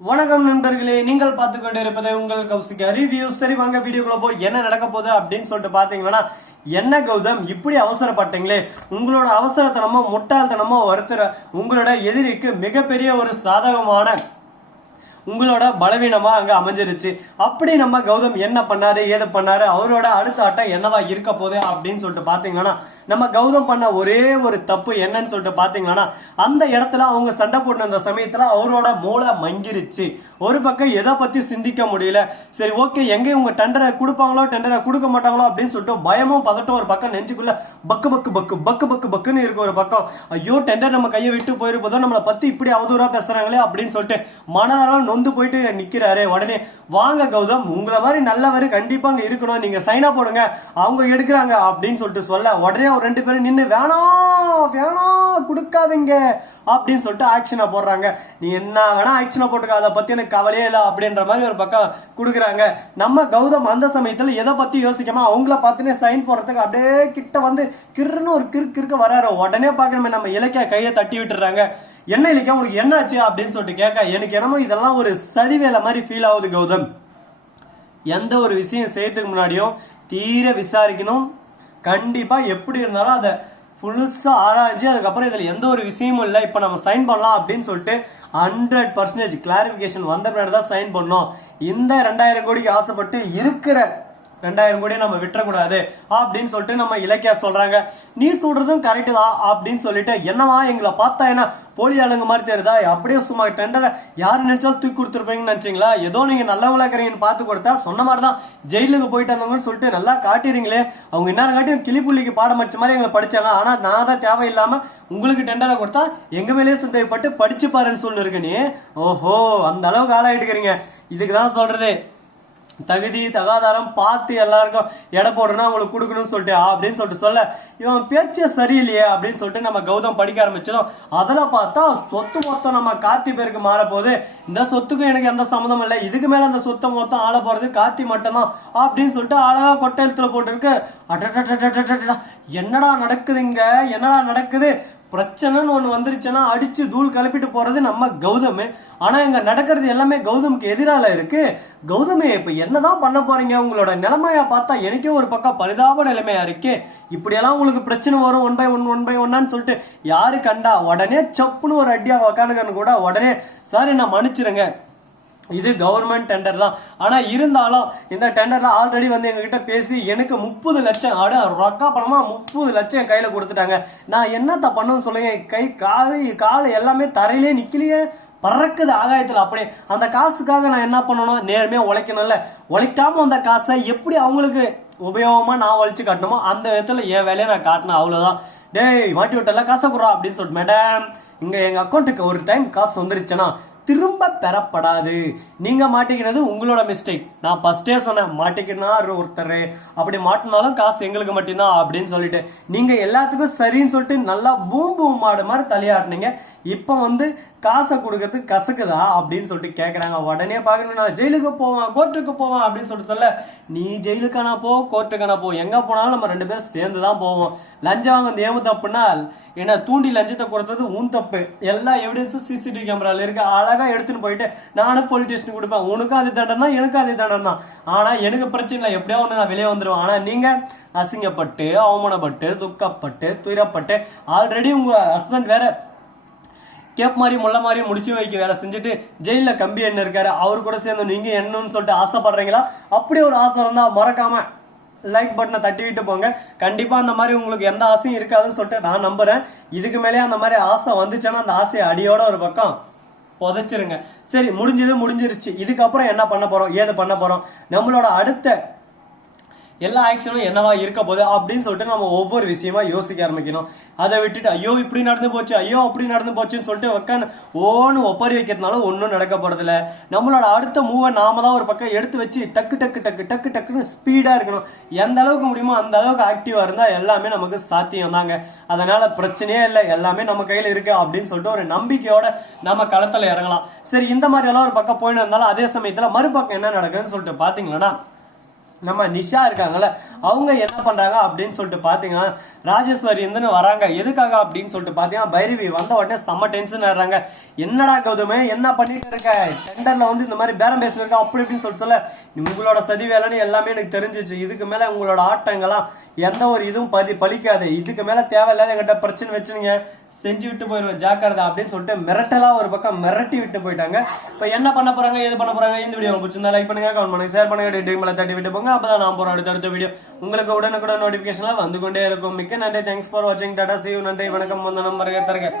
வணக்கம் நண்பர்களே நீங்கள் பார்த்து கொண்டு இருப்பது உங்கள் கௌசிகா ரிவ்யூ சரி வாங்க வீடியோக்குள்ள போய் என்ன நடக்க போகுது அப்படின்னு சொல்லிட்டு பாத்தீங்கன்னா என்ன கௌதம் இப்படி அவசரப்பட்டீங்களே? உங்களோட அவசரத்தனமோ முட்டாள்தனமோ ஒருத்தர் உங்களோட எதிரிக்கு மிகப்பெரிய ஒரு சாதகமான உங்களோட பலவீனமா அங்க அமைஞ்சிருச்சு. அப்படி நம்ம கௌதம் என்ன பண்ணாரு ஏது பண்ணாரு அவரோட அடுத்த ஆட்டம் என்னவா இருக்க போகுது அப்படின்னு சொல்லிட்டு பாத்தீங்கன்னா நம்ம கௌதம் பண்ண ஒரே ஒரு தப்பு என்னன்னு சொல்லிட்டு பாத்தீங்கன்னா அந்த இடத்துல அவங்க சண்டை போட்டு அந்த சமயத்துல அவரோட மூளை மங்கிருச்சு. ஒரு பக்கம் எதை பத்தி சிந்திக்க முடியல. சரி ஓகே எங்க இவங்க டெண்டரை கொடுப்பாங்களோ டெண்டரை கொடுக்க மாட்டாங்களோ அப்படின்னு சொல்லிட்டு பயமும் பதட்டம் ஒரு பக்கம் நெஞ்சுக்குள்ள பக்கு பக்கு பக்கு பக்கு பக்கு பக்குன்னு இருக்கு ஒரு பக்கம். ஐயோ டெண்டர் நம்ம கையை விட்டு போயிருப்பதோ நம்மளை பத்தி இப்படி அவதூறா பேசுறாங்களே அப்படின்னு சொல்லிட்டு மனநலம் நொந்து போயிட்டு நிக்கிறாரு. உடனே வாங்க கௌதம் உங்களை மாதிரி நல்லவர் கண்டிப்பா அங்க இருக்கணும். நீங்க சைனா போடுங்க. அவங்க எடுக்கிறாங்க அப்படின்னு சொல்லிட்டு சொல்ல உடனே அவர் ரெண்டு பேரும் நின்று வேணாம் வேணாம் கொடுக்காதீங்க அப்படின்னு சொல்லிட்டு ஆக்ஷனை போடுறாங்க. நீ என்ன வேணா ஆக்ஷனை போட்டுக்க. அதை பத்தி எனக்கு கவலையே இல்லை அப்படின்ற மாதிரி ஒரு பக்கம் கொடுக்குறாங்க. நம்ம கௌதம் அந்த சமயத்துல எதை பத்தி யோசிக்காம அவங்கள பார்த்துனே சைன் போடுறதுக்கு அப்படியே கிட்ட வந்து கிறுன்னு ஒரு கிறு கிறுக்க வராரு. உடனே பார்க்கணுமே நம்ம இலக்கிய கையை தட்டி விட்டுறாங்க. என்ன இலக்கியம் உங்களுக்கு என்னாச்சு அப்படின்னு சொல்லிட்டு கேட்க எனக்கு என்னமோ இதெல்லாம் ஒரு சரிவேலை மாதிரி ஃபீல் ஆகுது கௌதம். எந்த ஒரு விஷயம் செய்யறதுக்கு முன்னாடியும் தீர விசாரிக்கணும். கண்டிப்பா எப்படி இருந்தாலும் அதை புதுசா ஆராய்ஞ்சு அதுக்கப்புறம் இதுல எந்த ஒரு விஷயமும் இல்லை. இப்போ நம்ம சைன் பண்ணலாம் அப்படின்னு சொல்லிட்டு ஹண்ட்ரட் பர்சன்டேஜ் கிளாரிபிகேஷன் வந்த பின்னாடி தான் சைன் பண்ணோம். இந்த ரெண்டாயிரம் கோடிக்கு ஆசைப்பட்டு இருக்கிற ரெண்டாயிரம் கோடியை நம்ம விட்டுறக்கூடாது அப்படின்னு சொல்லிட்டு நம்ம இலக்கியா சொல்றாங்க. நீ சொல்றதும் கரெக்டு தான் அப்படின்னு சொல்லிட்டு என்னவா எங்களை பார்த்தா என்ன? போலி ஆளுங்க மாதிரி தெரியுதா? அப்படியே சும்மா டெண்டரை யார் நினைச்சாலும் தூக்கி கொடுத்துருப்பீங்கன்னு நினைச்சீங்களா? ஏதோ நீங்க நல்லவங்களா இருக்கிறீங்கன்னு பார்த்து கொடுத்தா சொன்ன மாதிரி தான் ஜெயிலுக்கு போயிட்டு வந்தவங்கன்னு சொல்லிட்டு நல்லா காட்டிடுறீங்களே. அவங்க இன்னும் காட்டியும் கிளிப்புள்ளிக்கு பாடம் படிச்ச மாதிரி எங்களை படிச்சாங்க. ஆனா நான் தான் தேவையில்லாம உங்களுக்கு டெண்டரை கொடுத்தா எங்க மேலேயே சந்தேகப்பட்டு படிச்சு பாருன்னு சொல்லிருக்க நீ. ஓஹோ அந்த அளவுக்கு ஆளாயிட்டுக்கிறீங்க. இதுக்கு தான் சொல்றது. தகுதி தகாதாரம் பார்த்து எல்லாருக்கும் எடை போடணும் அவங்களுக்கு கொடுக்கணும்னு சொல்லிட்டு அப்படின்னு சொல்லிட்டு சொல்ல இவன் பேச்சு சரியில்லையே அப்படின்னு சொல்லிட்டு நம்ம கௌதம் படிக்க ஆரம்பிச்சிடும் அதில் பார்த்தா சொத்து மொத்தம் நம்ம கார்த்தி பேருக்கு மாற போகுது இந்த சொத்துக்கும் எனக்கு எந்த சம்மந்தம் இல்லை. இதுக்கு மேலே அந்த சொத்தை மொத்தம் ஆள போகிறது கார்த்தி மட்டும்தான் அப்படின்னு சொல்லிட்டு அழகாக கொட்டை எழுத்துல போட்டிருக்கு. அடடா என்னடா நடக்குதுங்க என்னடா நடக்குது? பிரச்சனைன்னு ஒன்று வந்துருச்சுன்னா அடிச்சு தூள் கிளப்பிட்டு போறது நம்ம கௌதம். ஆனா இங்க நடக்கிறது எல்லாமே கௌதமுக்கு எதிரால இருக்கு. கௌதமே இப்ப என்னதான் பண்ண போறீங்க? உங்களோட நிலைமையா பார்த்தா எனக்கே ஒரு பக்கம் பரிதாப நிலைமையா இருக்கு. இப்படியெல்லாம் உங்களுக்கு பிரச்சனை வரும் one by one one by ஒன்னான்னு சொல்லிட்டு யாரு கண்டா உடனே சப்புன்னு ஒரு அடியா உக்கானுங்கன்னு கூட உடனே சார் என்ன மன்னிச்சிருங்க. இது கவர்மெண்ட் டெண்டர் தான். ஆனா இருந்தாலும் இந்த டெண்டர்ல ஆல்ரெடி வந்து எங்ககிட்ட பேசி எனக்கு முப்பது லட்சம் அட ரொக்கா பணமா முப்பது லட்சம் என் கையில கொடுத்துட்டாங்க. நான் என்னத்த பண்ணுன்னு சொல்லுங்க. கை கால் கால் எல்லாமே தரையிலே நிக்கலையே. பறக்குது ஆகாயத்தில் அப்படியே. அந்த காசுக்காக நான் என்ன பண்ணணும்? நேர்மையா உழைக்கணும்ல. உழைக்காம அந்த காசை எப்படி அவங்களுக்கு உபயோகமா நான் உழைச்சு காட்டணுமோ அந்த விதத்துல என் வேலையை நான் காட்டினேன். அவ்வளவுதான். டேய் மாட்டி விட்டல காசை குடுறா அப்படின்னு சொல்லிட்டு மேடம் இங்க எங்க அக்கௌண்ட்டுக்கு ஒரு டைம் காசு வந்துருச்சுன்னா திரும்ப பெறப்படாது. நீங்க மாட்டிக்கினது உங்களோட மிஸ்டேக் நான் ஃபர்ஸ்டே சொன்னேன் மாட்டிக்கினா ஒருத்தர். அப்படி மாட்டினாலும் காசு எங்களுக்கு மட்டும்தான் அப்படின்னு சொல்லிட்டு. நீங்க எல்லாத்துக்கும் சரின்னு சொல்லிட்டு நல்லா பூம் பூம் மாடு மாதிரி தலையாட்டினீங்க. இப்போ வந்து காசை கொடுக்கறதுக்கு கசக்குதா அப்படின்னு சொல்லிட்டு கேட்குறாங்க உடனே பார்க்கணும்னா நான் ஜெயிலுக்கு போவேன் கோர்ட்டுக்கு போவேன் அப்படின்னு சொல்லிட்டு சொல்ல நீ ஜெயிலுக்கானா போ கோர்ட்டுக்கானா போ. எங்கே போனாலும் நம்ம ரெண்டு பேரும் சேர்ந்து தான் போவோம். லஞ்சம் வாங்க ஏமு தப்புனா ஏன்னா தூண்டி லஞ்சத்தை கொடுத்தது உன் தப்பு. எல்லா எவிடன்ஸும் சிசிடிவி கேமராவில் இருக்கு. அழகாக எடுத்துன்னு போயிட்டு நானும் போலீஸ் ஸ்டேஷன் கொடுப்பேன். உனக்கும் அது தண்டனா எனக்கும் அது தண்டனா ஆனால் எனக்கு பிரச்சனை இல்லை. எப்படியோ ஒன்று நான் வெளியே வந்துடுவேன் ஆனால் நீங்கள் அசிங்கப்பட்டு அவமானப்பட்டு துக்கப்பட்டு துயரப்பட்டு ஆல்ரெடி உங்கள் ஹஸ்பண்ட் வேற கேப் மாதிரி முள்ள மாதிரி முடிச்சு வைக்க வேலை செஞ்சுட்டு ஜெயிலில் கம்பி எண்ணெய் இருக்காரு அவர் கூட சேர்ந்து நீங்கள் என்னன்னு சொல்லிட்டு ஆசைப்படுறீங்களா? அப்படி ஒரு ஆசை இருந்தால் மறக்காம லைக் பட்டனை தட்டிவிட்டு போங்க. கண்டிப்பாக அந்த மாதிரி உங்களுக்கு எந்த ஆசையும் இருக்காதுன்னு சொல்லிட்டு நான் நம்புறேன். இதுக்கு மேலே அந்த மாதிரி ஆசை வந்துச்சுன்னா அந்த ஆசையை அடியோட ஒரு பக்கம் புதைச்சிருங்க. சரி முடிஞ்சது முடிஞ்சிருச்சு. இதுக்கப்புறம் என்ன பண்ண போறோம்? ஏது பண்ண போறோம்? நம்மளோட அடுத்த எல்லா ஆக்ஷனும் என்னவா இருக்க போகுது அப்படின்னு சொல்லிட்டு நம்ம ஒவ்வொரு விஷயமா யோசிக்க ஆரம்பிக்கணும். அதை விட்டுட்டு ஐயோ இப்படி நடந்து போச்சு ஐயோ அப்படி நடந்து போச்சுன்னு சொல்லிட்டு உட்காந்து ஓன்னு ஒப்பறி வைக்கிறதுனால ஒன்றும் நடக்க போறதில்ல. நம்மளோட அடுத்த மூவை நாம தான் ஒரு பக்கம் எடுத்து வச்சு டக்கு டக்கு டக்கு டக்கு டக்குன்னு ஸ்பீடா இருக்கணும். எந்த அளவுக்கு முடியுமோ அந்த அளவுக்கு ஆக்டிவா இருந்தா எல்லாமே நமக்கு சாத்தியம் தாங்க அதனால பிரச்சனையே இல்லை எல்லாமே நம்ம கையில இருக்கு அப்படின்னு சொல்லிட்டு ஒரு நம்பிக்கையோட நம்ம களத்துல இறங்கலாம். சரி இந்த மாதிரி எல்லாம் ஒரு பக்கம் போயிட்டு இருந்தாலும் அதே சமயத்துல மறுபக்கம் என்ன நடக்குதுன்னு சொல்லிட்டு பாத்தீங்களா நம்ம நிஷா இருக்காங்கல்ல அவங்க என்ன பண்றாங்க அப்படின்னு சொல்லிட்டு பாத்தீங்கன்னா ராஜேஸ்வரி இருந்துன்னு வராங்க. எதுக்காக அப்படின்னு சொல்லிட்டு பாத்தீங்கன்னா பைரவி வந்த உடனே செம்ம டென்ஷன் ஆடுறாங்க என்னடா கௌதமே என்ன பண்ணிட்டு இருக்க? டெண்டர்ல வந்து இந்த மாதிரி பேரம் பேசினிருக்கா அப்படி இப்படின்னு சொல்லிட்டு சொல்ல உங்களோட சதி வேலைன்னு எல்லாமே எனக்கு தெரிஞ்சிச்சு. இதுக்கு மேல உங்களோட ஆட்டங்கள்லாம் எந்த ஒரு இதுவும் பதி பழிக்காது இதுக்கு மேல தேவையில்லாத என்கிட்ட பிரச்சனை வச்சுருங்க செஞ்சு விட்டு போயிடுவேன் ஜாக்கிரதை அப்படின்னு சொல்லிட்டு மிரட்டலா ஒரு பக்கம் மிரட்டி விட்டு போயிட்டாங்க. இப்போ என்ன பண்ண போறாங்க எது பண்ண போறாங்க இந்த வீடியோ பிடிச்சிருந்தா லைக் பண்ணுங்க கமெண்ட் பண்ணுங்க ஷேர் பண்ணுங்க டேட் மேல தட்டி விட்டு போங்க. அப்பதான் நான் போற அடுத்த அடுத்த வீடியோ. உங்களுக்கு உடனுக்குடன் நோட்டிபிகேஷன்லாம் வந்து கொண்டே இருக்கும். மிக்க நன்றி. தேங்க்ஸ் ஃபார் வாட்சிங் டாடா சிவ் நன்றி. வணக்கம். வந்த நம்பர் தருக